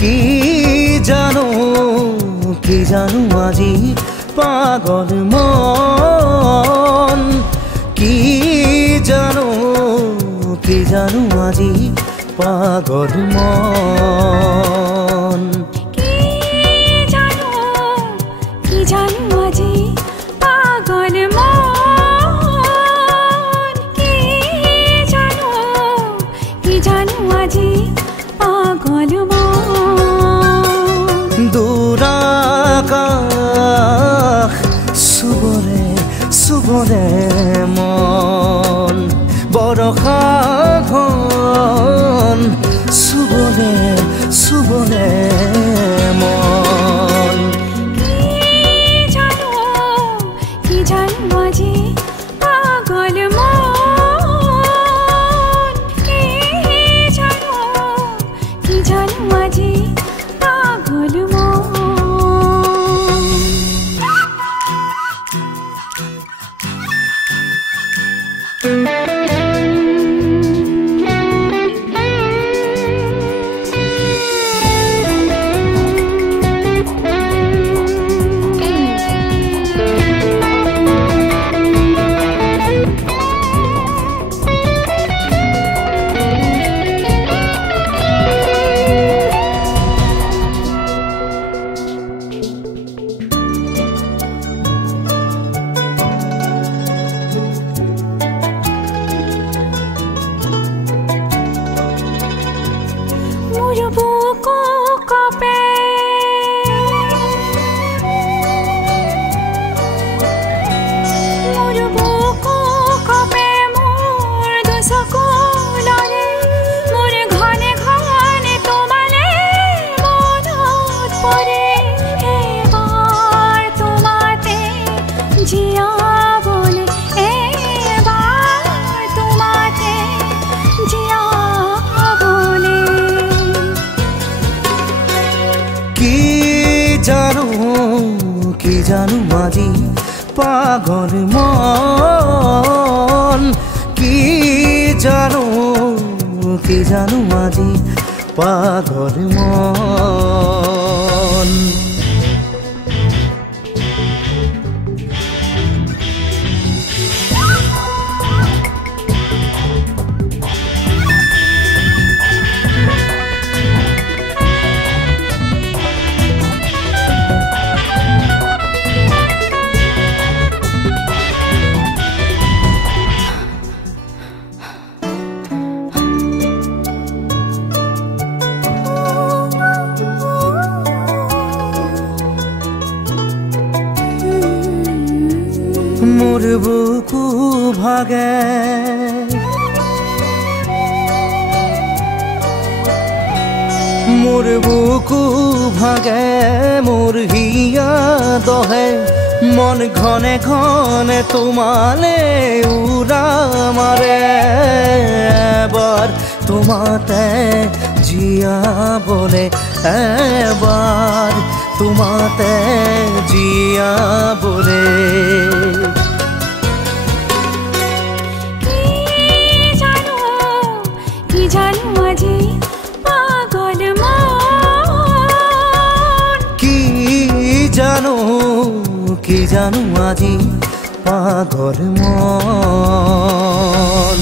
কি জানো আজি পাগল মন কি জানো আজি পাগল মন কি জানো আজি পাগল মন কি জানো আজি পাগল মন দুরাকাশ চুবলে মন বৰষাখন চুবলে মন কি জানো আজি পাগল মন কি জানো আজি পাগল মন কি জানো আজি পাগল মন কি জানো আজি পাগল মন মোর বুকু ভাগে মোর হিয়া দহে মন ঘনে ঘনে তোমালে উড়া মারে এবার তোমাতে জিয়া বলে এবার তোমাতে জিয়া বলে কি জানো আজি পাগল মন কি জানো আজি পাগল মন